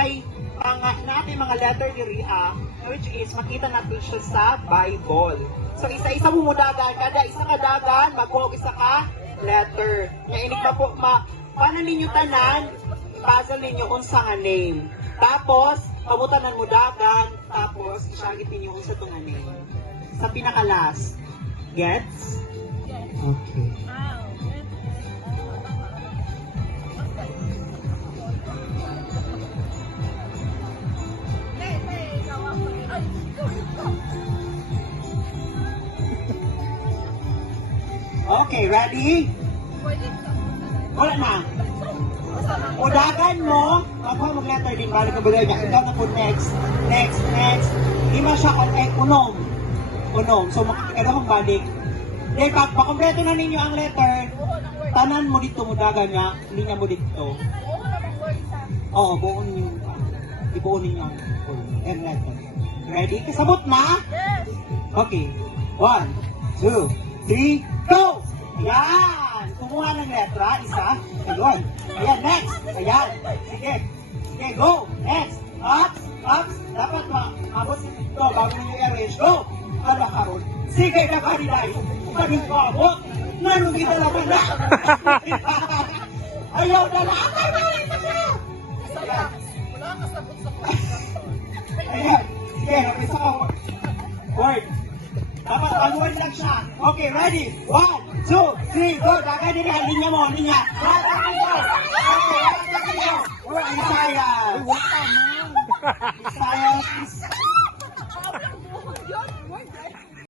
may mga letter diri which is makita natin siya sa Bible. So isa-isa mo mudagan, kada isa ka dagan, magkuha isa ka letter. Nga inig pa po, paano ninyo tanan, puzzle ninyo unsa nga name. Tapos, pamutanan mo dagan, tapos isyagit ninyo unsa to nga name. Sa pinaka-last. Gets? Okay. Okay, ready? Wala na. Udagan mo, magkuha mag-letter din, balik ka bagay niya. Ikaw na po next. Di man siya unom. So makikita kong balik. Then pag makompleto na ninyo ang letter, tanan mo dito mo dagan nga, linya mo dito. Oo, buon ninyo. Ibuon ninyo ang letter. Ready? Kasabot na? Okay. 1, 2, 3, go! Ayan! Kumuha ng letra, isa. Ayun. Ayan, next. Ayan. Sige, go. Next. Ups. Dapat maabot ito bago ninyo i-arrange. Go! Ano karon? Sige, nakariday. Kanin ko abot. Nanong kita naman na. Ayaw na lang. Ayan. Sige, napisa ka. Word. Dapat baluan lang siya. Okay, ready? 1, 2, 3, go! Dagay din ang linya mo, linya. Okay, Isaiah. Isaiah, please.